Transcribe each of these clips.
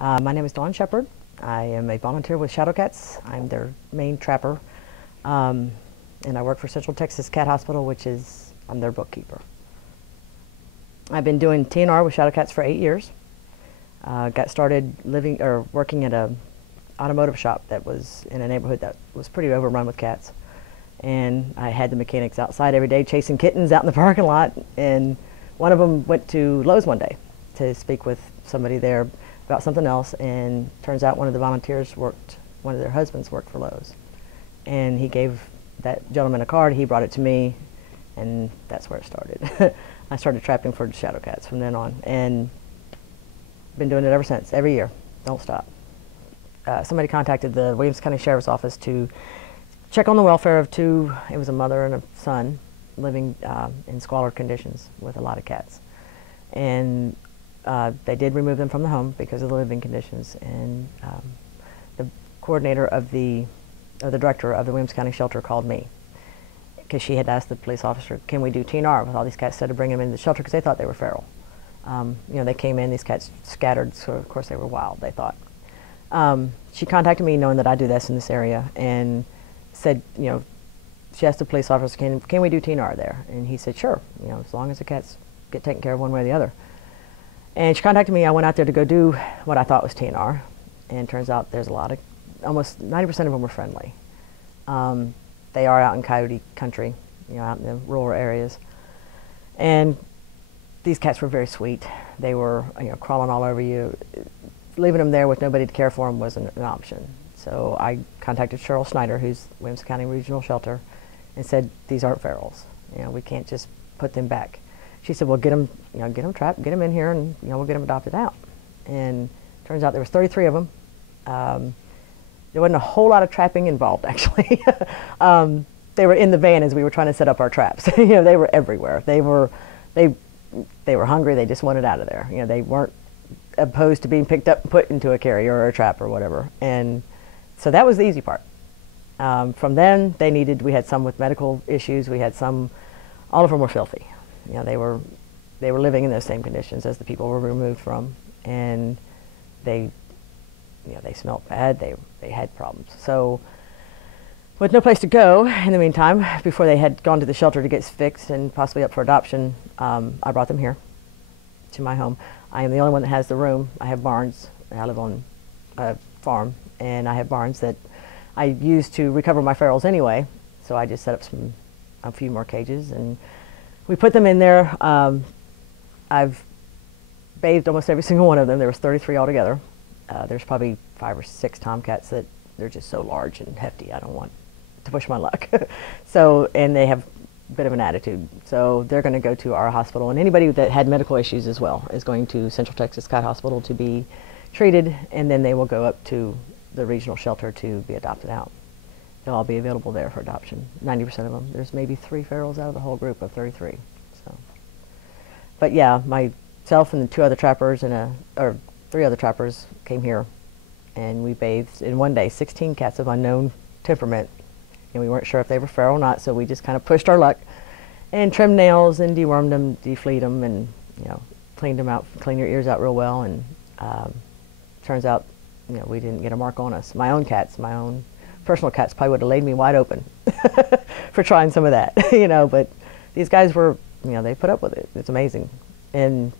My name is Dawn Shepard. I am a volunteer with Shadow Cats. I'm their main trapper. And I work for Central Texas Cat Hospital, which is, I'm their bookkeeper. I've been doing TNR with Shadow Cats for 8 years. Got started working at a automotive shop that was in a neighborhood that was pretty overrun with cats. And I had the mechanics outside every day chasing kittens out in the parking lot. And one of them went to Lowe's one day to speak with somebody there about something else. And turns out one of the volunteers one of their husbands worked for Lowe's. And he gave that gentleman a card. He brought it to me, and that's where it started. I started trapping for Shadow Cats from then on, and been doing it ever since, every year, don't stop. Somebody contacted the Williams County Sheriff's Office to check on the welfare of two, it was a mother and a son, living in squalid conditions with a lot of cats. And they did remove them from the home because of the living conditions. And the coordinator of the director of the Williams County Shelter called me because she had asked the police officer, can we do TNR with all these cats instead of bringing them into the shelter, because they thought they were feral. You know, they came in, these cats scattered, so of course they were wild, they thought. She contacted me knowing that I do this in this area, and said, you know, she asked the police officer, can we do TNR there? And he said, sure, you know, as long as the cats get taken care of one way or the other. And she contacted me. I went out there to go do what I thought was TNR, and turns out there's a lot of, almost 90% of them were friendly. They are out in coyote country, you know, out in the rural areas. And these cats were very sweet. They were, you know, crawling all over you. Leaving them there with nobody to care for them wasn't an option. So I contacted Cheryl Snyder, who's Williams County Regional Shelter, and said, these aren't ferals. You know, we can't just put them back. She said, well, get them, you know, get them trapped, get them in here, and you know, we'll get them adopted out. And turns out there was 33 of them. There wasn't a whole lot of trapping involved, actually. They were in the van as we were trying to set up our traps. You know, they were everywhere. They were hungry. They just wanted out of there. You know, they weren't opposed to being picked up and put into a carrier or a trap or whatever. And so that was the easy part. From then, we had some with medical issues. We had some, all of them were filthy. You know, they were living in those same conditions as the people were removed from, and they smelled bad. They had problems. So with no place to go in the meantime, before they had gone to the shelter to get fixed and possibly up for adoption, I brought them here to my home. I am the only one that has the room. I have barns. I live on a farm, and I have barns that I use to recover my ferals anyway. So I just set up a few more cages, and we put them in there. I've bathed almost every single one of them. There was 33 altogether. There's probably 5 or 6 tomcats that they're just so large and hefty. I don't want to push my luck. So, and they have a bit of an attitude. So they're going to go to our hospital, and anybody that had medical issues as well is going to Central Texas Cat Hospital to be treated, and then they will go up to the regional shelter to be adopted out. They'll all be available there for adoption. 90% of them. There's maybe 3 ferals out of the whole group of 33. So, but yeah, myself and the 2 other trappers or 3 other trappers came here, and we bathed in one day 16 cats of unknown temperament, and we weren't sure if they were feral or not, so we just kind of pushed our luck and trimmed nails and dewormed them, defleed them, and you know, cleaned them out, cleaned your ears out real well, and turns out, you know, we didn't get a mark on us. My own cats, my own personal cats, probably would have laid me wide open for trying some of that, you know. But these guys were, you know, they put up with it. It's amazing, and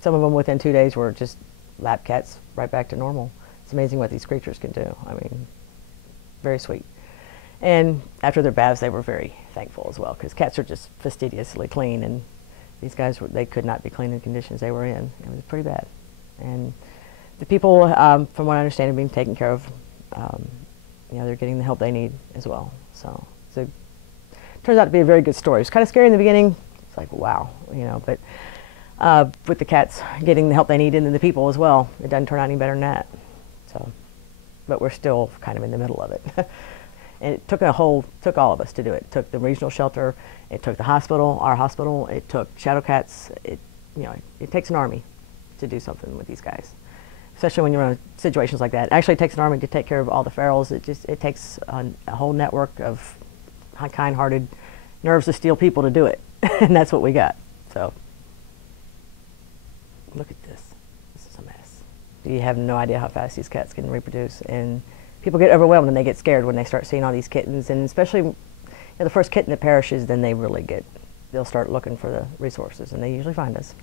some of them within 2 days were just lap cats, right back to normal. It's amazing what these creatures can do. I mean, very sweet. And after their baths, they were very thankful as well, because cats are just fastidiously clean, and these guys they could not be clean in the conditions they were in. It was pretty bad. And the people, from what I understand, are being taken care of. You know, they're getting the help they need as well. So it turns out to be a very good story. It was kind of scary in the beginning. It's like, wow, you know, but with the cats getting the help they need, and then the people as well, it doesn't turn out any better than that. So, but we're still kind of in the middle of it. And it took all of us to do it. It took the regional shelter, it took the hospital, our hospital, it took Shadow Cats. You know, it takes an army to do something with these guys, especially when you're in situations like that. Actually, it takes an army to take care of all the ferals. It takes a whole network of kind-hearted, nerves of steel people to do it, and that's what we got. So, look at this. This is a mess. You have no idea how fast these cats can reproduce, and people get overwhelmed and they get scared when they start seeing all these kittens, and especially the first kitten that perishes, then they'll start looking for the resources, and they usually find us.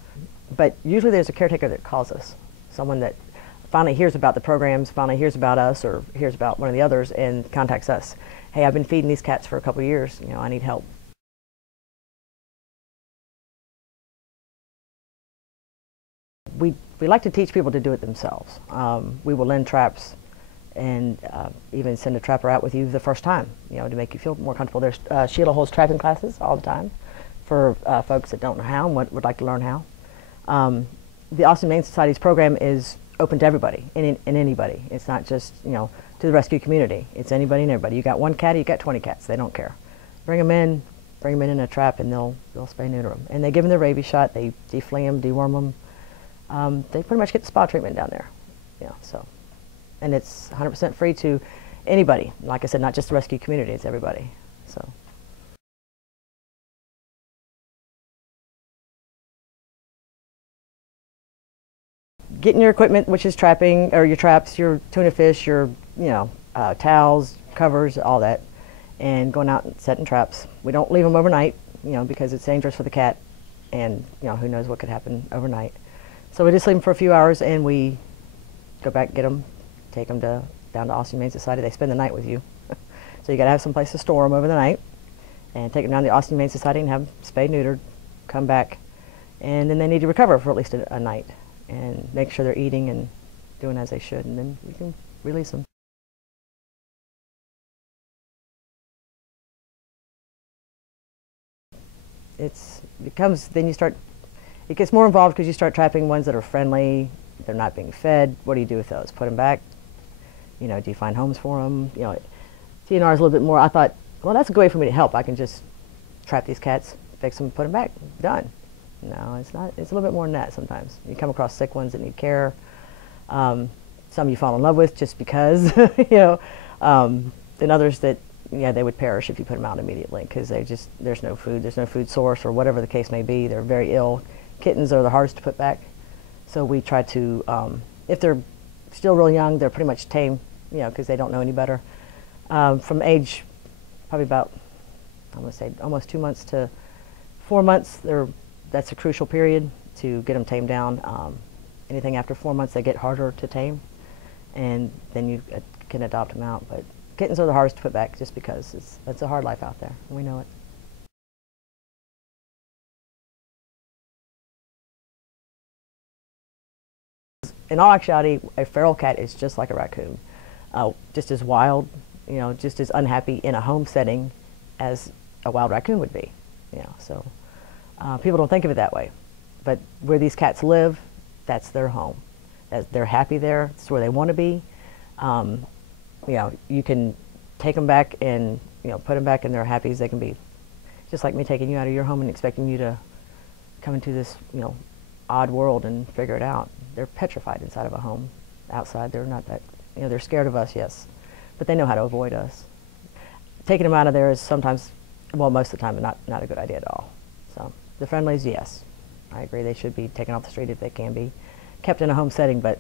But usually there's a caretaker that calls us, someone that finally hears about the programs, finally hears about us, or hears about one of the others and contacts us. Hey, I've been feeding these cats for a couple of years, I need help. We like to teach people to do it themselves. We will lend traps and even send a trapper out with you the first time, to make you feel more comfortable. There's Sheila holds trapping classes all the time for folks that don't know how and would like to learn how. The Austin Humane Society's program is open to everybody and anybody. It's not just to the rescue community. It's anybody and everybody. You got one cat, you got 20 cats. They don't care. Bring them in in a trap, and they'll spay neuter them. And they give them the rabies shot. They deflea them, deworm them. They pretty much get the spa treatment down there. And it's 100% free to anybody. Like I said, not just the rescue community. It's everybody. So. Getting your equipment, which is trapping, or your traps, your tuna fish, your towels, covers, all that, and going out and setting traps. We don't leave them overnight, because it's dangerous for the cat, and who knows what could happen overnight. So we just leave them for a few hours, and we go back, get them, take them down to Austin Humane Society. They spend the night with you, so you got to have some place to store them over the night, and take them down to the Austin Humane Society and have them spayed, neutered, come back, and then they need to recover for at least a night, and make sure they're eating and doing as they should, and then we can release them. It gets more involved because you start trapping ones that are friendly, they're not being fed. What do you do with those? Put them back? Do you find homes for them? TNR is a little bit more, I thought, well, that's a good way for me to help. I can just trap these cats, fix them, put them back, done. No, it's not. It's a little bit more than that sometimes. You come across sick ones that need care. Some you fall in love with just because, and others that, they would perish if you put them out immediately because there's no food source or whatever the case may be. They're very ill. Kittens are the hardest to put back. So we try to, if they're still real young, they're pretty much tame, because they don't know any better. From age probably about, I'm going to say almost 2 months to 4 months, that's a crucial period to get them tamed down. Anything after 4 months, they get harder to tame, and then you can adopt them out. But kittens are the hardest to put back just because it's a hard life out there. We know it. In all actuality, a feral cat is just like a raccoon, just as wild, just as unhappy in a home setting as a wild raccoon would be. So people don't think of it that way, but where these cats live, that's their home. They're happy there. It's where they want to be. You can take them back and put them back, and they're happy as they can be. Just like me taking you out of your home and expecting you to come into this odd world and figure it out. They're petrified inside of a home. Outside, they're not that. They're scared of us, yes, but they know how to avoid us. Taking them out of there is sometimes, well, most of the time, not a good idea at all. So the friendlies, yes, I agree. They should be taken off the street if they can be kept in a home setting, but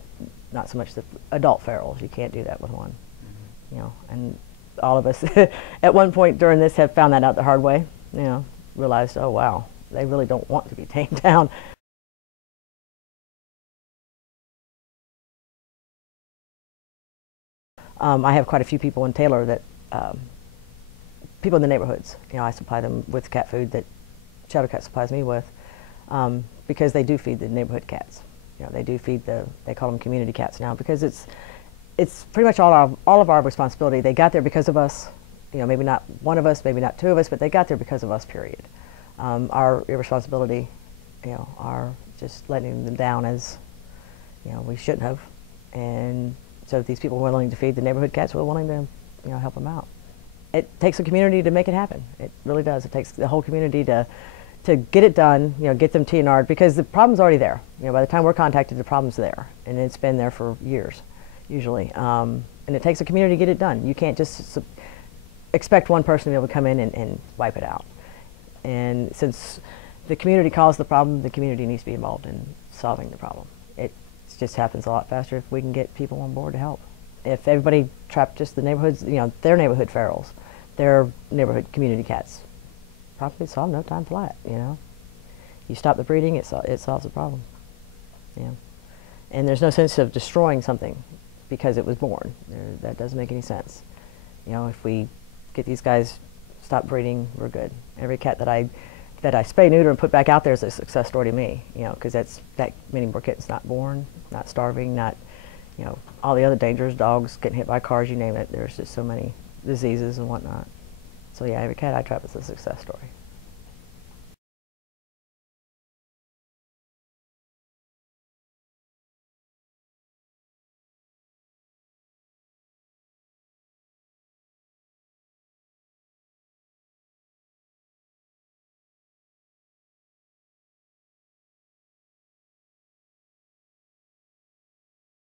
not so much the adult ferals. You can't do that with one. And all of us at one point during this have found that out the hard way. Realized, oh wow, they really don't want to be tamed down. I have quite a few people in Taylor that, people in the neighborhoods, I supply them with cat food that Shadow Cat supplies me with, because they do feed the neighborhood cats. They do feed they call them community cats now, because it's pretty much all of our responsibility. They got there because of us, maybe not one of us, maybe not two of us, but they got there because of us, period. Our irresponsibility, are just letting them down as, we shouldn't have. And so if these people were willing to feed the neighborhood cats, we're willing to, help them out. It takes a community to make it happen. It really does. It takes the whole community to get it done, get them TNR'd, because the problem's already there. By the time we're contacted, the problem's there, and it's been there for years, usually. And it takes a community to get it done. You can't just expect one person to be able to come in and wipe it out. And since the community caused the problem, the community needs to be involved in solving the problem. It just happens a lot faster if we can get people on board to help. If everybody trapped just the neighborhoods, you know, their neighborhood ferals, their neighborhood community cats, probably solve no time flat, you know. You stop the breeding, it solves the problem. Yeah. And there's no sense of destroying something because it was born. That doesn't make any sense. You know, if we get these guys stop breeding, we're good. Every cat that I spay, neuter, and put back out there is a success story to me. You know, because that's that many more kittens not born, not starving, not, you know, all the other dangers, dogs getting hit by cars, you name it. There's just so many diseases and whatnot. So yeah, every cat I trap is a success story.